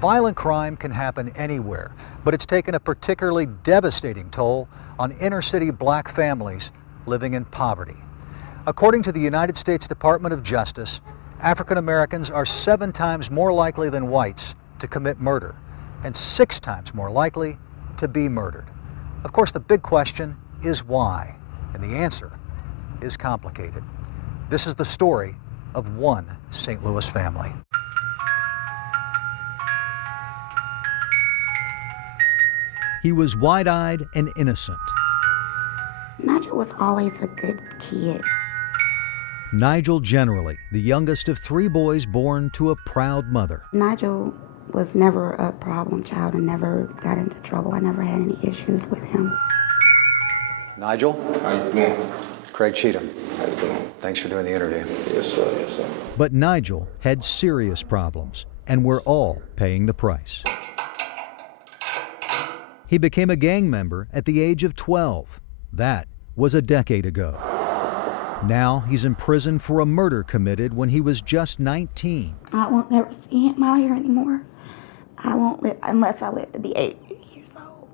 Violent crime can happen anywhere, but it's taken a particularly devastating toll on inner-city black families living in poverty. According to the United States Department of Justice, African Americans are 7 times more likely than whites to commit murder and 6 times more likely to be murdered. Of course, the big question is why, and the answer is complicated. This is the story of one St. Louis family. He was wide-eyed and innocent. Nigel was always a good kid. Nigel generally, the youngest of 3 boys born to a proud mother. Nigel was never a problem child and never got into trouble. I never had any issues with him. Nigel? How you doing? Craig Cheatham. How you doing? Thanks for doing the interview. Yes, sir. Yes, sir. But Nigel had serious problems, and we're all paying the price. He became a gang member at the age of 12. That was a decade ago. Now he's in prison for a murder committed when he was just 19. I won't never see him out here anymore. I won't live unless I live to be 8 years old.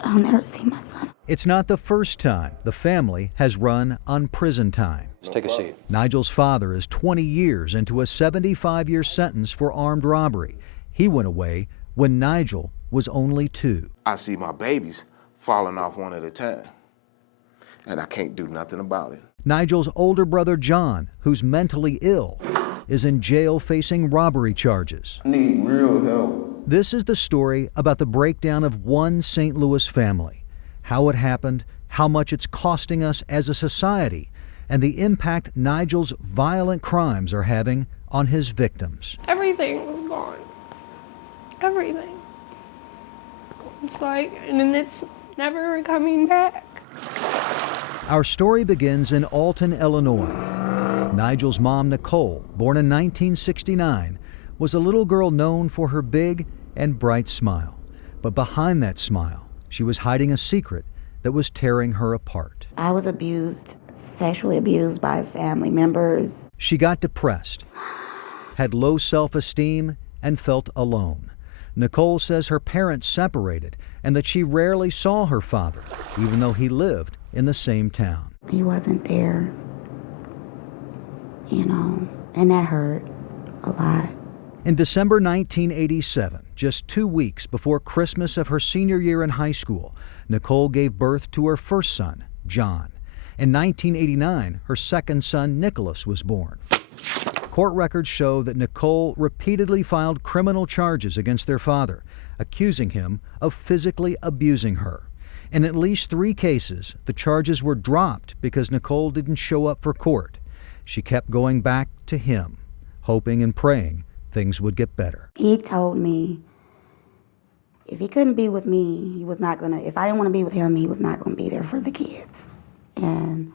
I'll never see my son. It's not the first time the family has run on prison time. Let's take a seat. Nigel's father is 20 years into a 75-year sentence for armed robbery. He went away when Nigel was only 2. I see my babies falling off one at a time, and I can't do nothing about it. Nigel's older brother John, who's mentally ill, is in jail facing robbery charges. I need real help. This is the story about the breakdown of one St. Louis family, how it happened, how much it's costing us as a society, and the impact Nigel's violent crimes are having on his victims. Everything was gone. Everything. It's like, and then it's never coming back. Our story begins in Alton, Illinois. Nigel's mom, Nicole, born in 1969, was a little girl known for her big and bright smile. But behind that smile, she was hiding a secret that was tearing her apart. I was abused, sexually abused by family members. She got depressed, had low self-esteem, and felt alone. Nicole says her parents separated and that she rarely saw her father, even though he lived in the same town. He wasn't there, you know, and that hurt a lot. In December 1987, just 2 weeks before Christmas of her senior year in high school, Nicole gave birth to her first son, John. In 1989, her second son, Nicholas, was born. Court records show that Nicole repeatedly filed criminal charges against their father, accusing him of physically abusing her. In at least 3 cases, the charges were dropped because Nicole didn't show up for court. She kept going back to him, hoping and praying things would get better. He told me if he couldn't be with me, he was not gonna, if I didn't want to be with him, he was not gonna be there for the kids. And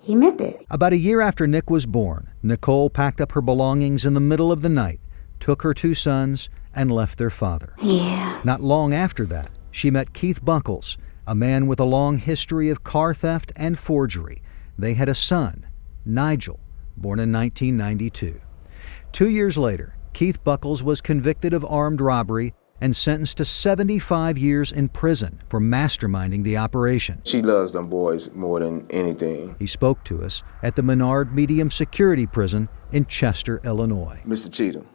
he meant it. About a year after Nick was born, Nicole packed up her belongings in the middle of the night, took her 2 sons, and left their father. Yeah. Not long after that, she met Keith Buckles, a man with a long history of car theft and forgery. They had a son, Nigel, born in 1992. 2 years later, Keith Buckles was convicted of armed robbery and sentenced to 75 years in prison for masterminding the operation. She loves them boys more than anything. He spoke to us at the Menard Medium Security Prison in Chester, Illinois. Mr. Cheatham,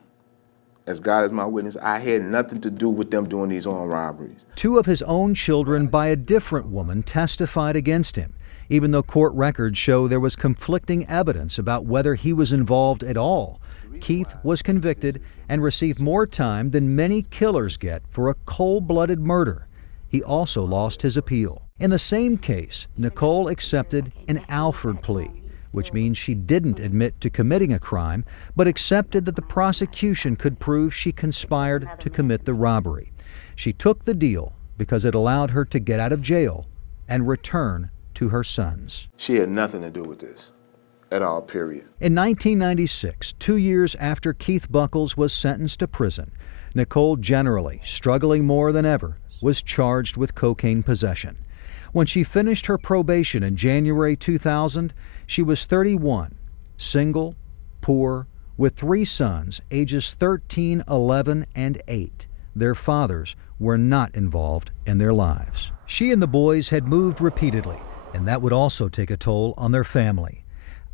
as God is my witness, I had nothing to do with them doing these armed robberies. 2 of his own children by a different woman testified against him, even though court records show there was conflicting evidence about whether he was involved at all. Keith was convicted and received more time than many killers get for a cold-blooded murder. He also lost his appeal. In the same case, Nicole accepted an Alford plea, which means she didn't admit to committing a crime, but accepted that the prosecution could prove she conspired to commit the robbery. She took the deal because it allowed her to get out of jail and return to her sons. She had nothing to do with this. At all, period. In 1996, 2 years after Keith Buckles was sentenced to prison, Nicole, generally struggling more than ever, was charged with cocaine possession. When she finished her probation in January 2000, she was 31, single, poor, With 3 sons, ages 13, 11, and 8, their fathers were not involved in their lives. She and the boys had moved repeatedly, and that would also take a toll on their family.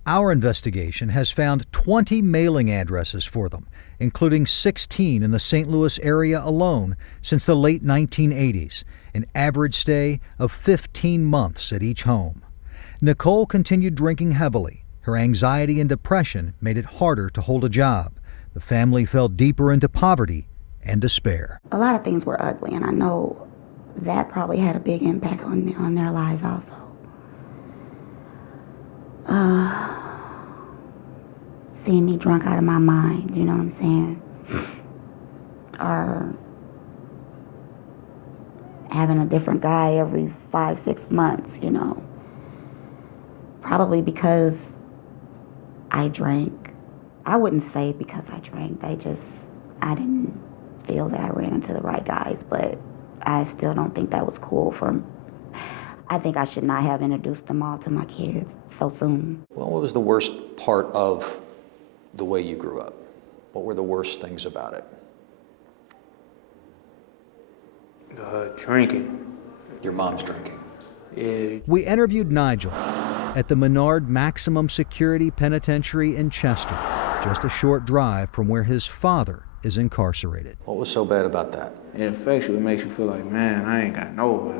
Our investigation has found 20 mailing addresses for them, including 16 in the St. Louis area alone since the late 1980s, an average stay of 15 months at each home. Nicole continued drinking heavily. Her anxiety and depression made it harder to hold a job. The family fell deeper into poverty and despair. A lot of things were ugly, and I know that probably had a big impact on their lives also. Seeing me drunk out of my mind, you know what I'm saying? Or having a different guy every 5-6 months, you know. Probably because I drank. I wouldn't say because I drank. I didn't feel that I ran into the right guys, but I still don't think that was cool for me. I think I should not have introduced them all to my kids so soon. Well, what was the worst part of the way you grew up? What were the worst things about it? Drinking. Your mom's drinking. Yeah. We interviewed Nigel at the Menard Maximum Security Penitentiary in Chester, just a short drive from where his father is incarcerated. What was so bad about that? It affects you. It makes you feel like, man, I ain't got nobody.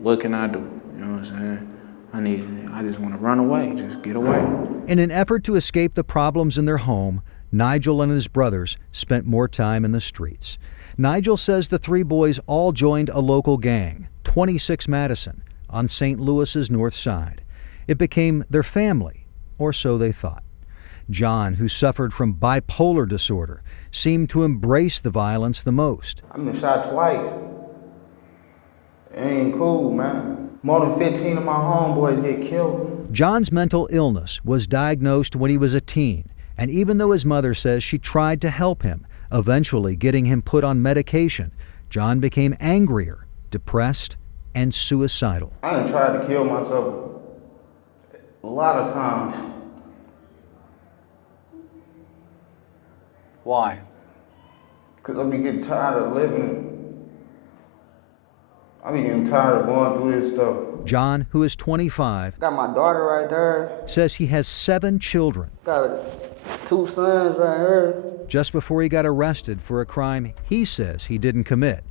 What can I do? You know what I'm saying? I just want to run away, just get away. In an effort to escape the problems in their home, Nigel and his brothers spent more time in the streets. Nigel says the 3 boys all joined a local gang, 26 Madison, on St. Louis's north side. It became their family, or so they thought. John, who suffered from bipolar disorder, seemed to embrace the violence the most. I've been shot twice. It ain't cool, man. More than 15 of my homeboys get killed. John's mental illness was diagnosed when he was a teen, and even though his mother says she tried to help him, eventually getting him put on medication, John became angrier, depressed, and suicidal. I done tried to kill myself a lot of times. Why? Because I be getting tired of living. I be getting tired of going through this stuff. John, who is 25, Got my daughter right there. says he has 7 children. Got 2 sons right here. Just before he got arrested for a crime he says he didn't commit,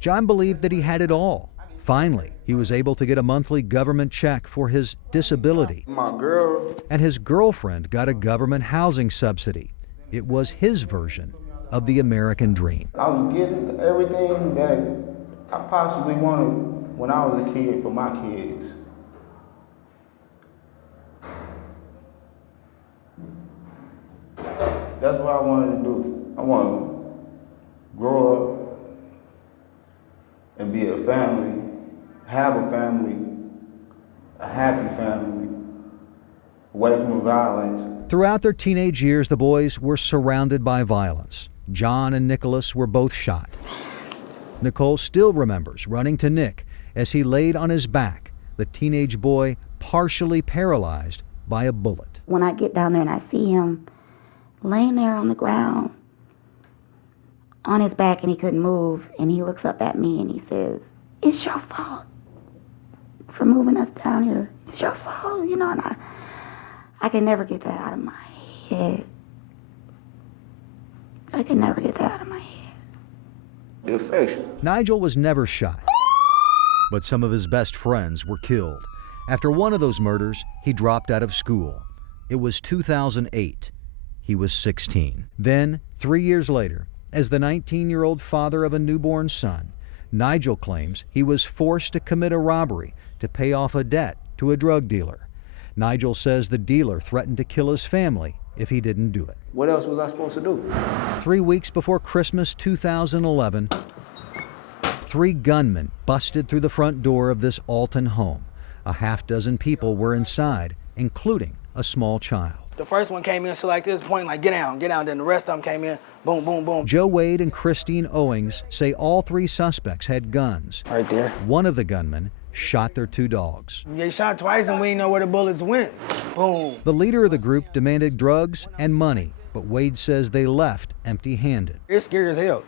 John believed that he had it all. Finally, he was able to get a monthly government check for his disability. My girl. And his girlfriend got a government housing subsidy. It was his version of the American dream. I was getting everything that I possibly wanted when I was a kid for my kids. That's what I wanted to do. I want to grow up and be a family, have a family, a happy family, away from violence. Throughout their teenage years, the boys were surrounded by violence. John and Nicholas were both shot. Nicole still remembers running to Nick as he laid on his back, the teenage boy partially paralyzed by a bullet. When I get down there and I see him laying there on the ground, on his back, and he couldn't move, and he looks up at me and he says, "It's your fault for moving us down here. It's your fault," you know, and I can never get that out of my head. I can never get that out of my head. It affects you. Nigel was never shot, but some of his best friends were killed. After one of those murders, he dropped out of school. It was 2008. He was 16. Then, 3 years later, as the 19-year-old father of a newborn son, Nigel claims he was forced to commit a robbery to pay off a debt to a drug dealer. Nigel says the dealer threatened to kill his family if he didn't do it. What else was I supposed to do? 3 weeks before Christmas 2011, 3 gunmen busted through the front door of this Alton home. A half-dozen people were inside, including a small child. The first one came in, so like this, pointing like, get down. Then the rest of them came in, boom, boom, boom. Joe Wade and Christine Owings say all 3 suspects had guns. Right there. One of the gunmen, shot their 2 dogs. They shot twice and we didn't know where the bullets went. Boom. The leader of the group demanded drugs and money, but Wade says they left empty-handed. It's scary as hell.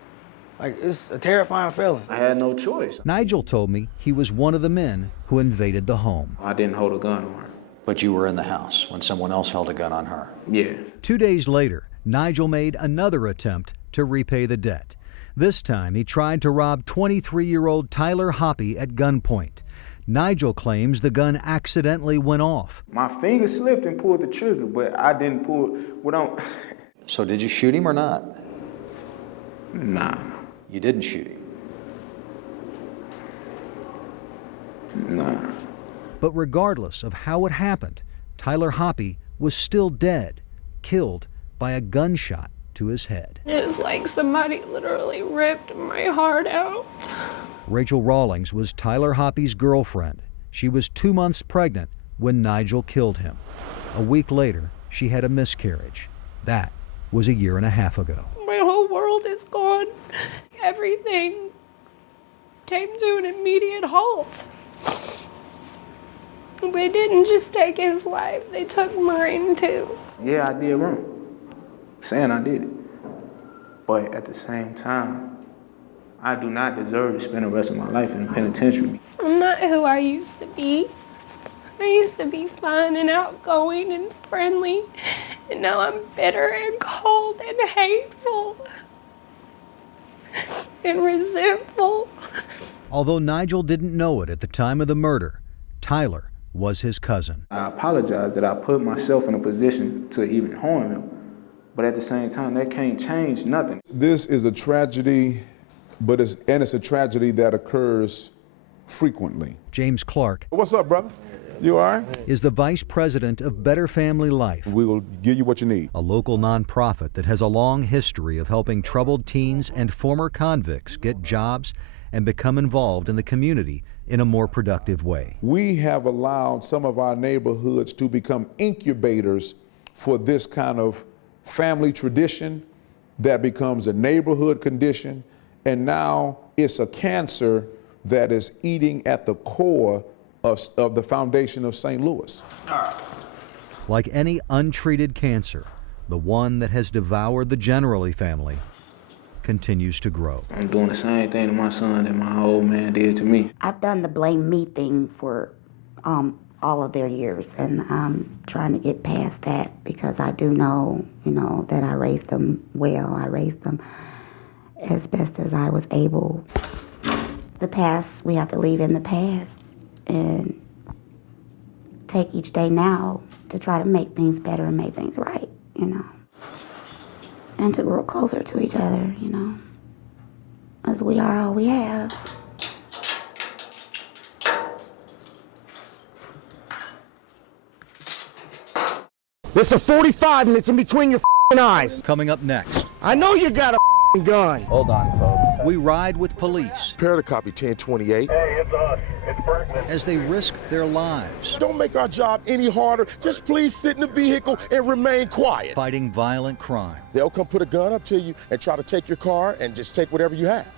Like, it's a terrifying feeling. I had no choice. Nigel told me he was one of the men who invaded the home. I didn't hold a gun on her. But you were in the house when someone else held a gun on her. Yeah. 2 days later, Nigel made another attempt to repay the debt. This time, he tried to rob 23-year-old Tyler Hoppy at gunpoint. Nigel claims the gun accidentally went off. My finger slipped and pulled the trigger, but I didn't pull So did you shoot him or not? Nah. You didn't shoot him. Nah. But regardless of how it happened, Tyler Hoppy was still dead, killed by a gunshot to his head. It was like somebody literally ripped my heart out. Rachel Rawlings was Tyler Hoppy's girlfriend. She was 2 months pregnant when Nigel killed him. A week later, she had a miscarriage. That was 1.5 years ago. My whole world is gone. Everything came to an immediate halt. They didn't just take his life, they took mine too. Yeah, I did wrong. Saying I did it. But at the same time, I do not deserve to spend the rest of my life in a penitentiary. I'm not who I used to be. I used to be fun and outgoing and friendly, and now I'm bitter and cold and hateful and resentful. Although Nigel didn't know it at the time of the murder, Tyler was his cousin. I apologize that I put myself in a position to even harm him, but at the same time, that can't change nothing. This is a tragedy, but it's a tragedy that occurs frequently. James Clark What's up, brother? You all right? is the vice president of Better Family Life, We will give you what you need. a local nonprofit that has a long history of helping troubled teens and former convicts get jobs and become involved in the community in a more productive way. We have allowed some of our neighborhoods to become incubators for this kind of family tradition that becomes a neighborhood condition, and now it's a cancer that is eating at the core of the foundation of St. Louis. Like any untreated cancer, the one that has devoured the Generally family continues to grow. I'm doing the same thing to my son that my old man did to me. I've done the blame me thing for all of their years, and I'm trying to get past that because I do know, that I raised them well. I raised them as best as I was able. The past, we have to leave in the past and take each day now to try to make things better and make things right, and to grow closer to each other, as we are all we have. There's a 45 and it's in between your eyes. Coming up next, I know you got a gun. Hold on, folks. we ride with police Prepare to copy 1028. Hey, it's us. It's Bergman. as they risk their lives Don't make our job any harder. Just please sit in the vehicle and remain quiet. fighting violent crime. They'll come put a gun up to you and try to take your car and just take whatever you have.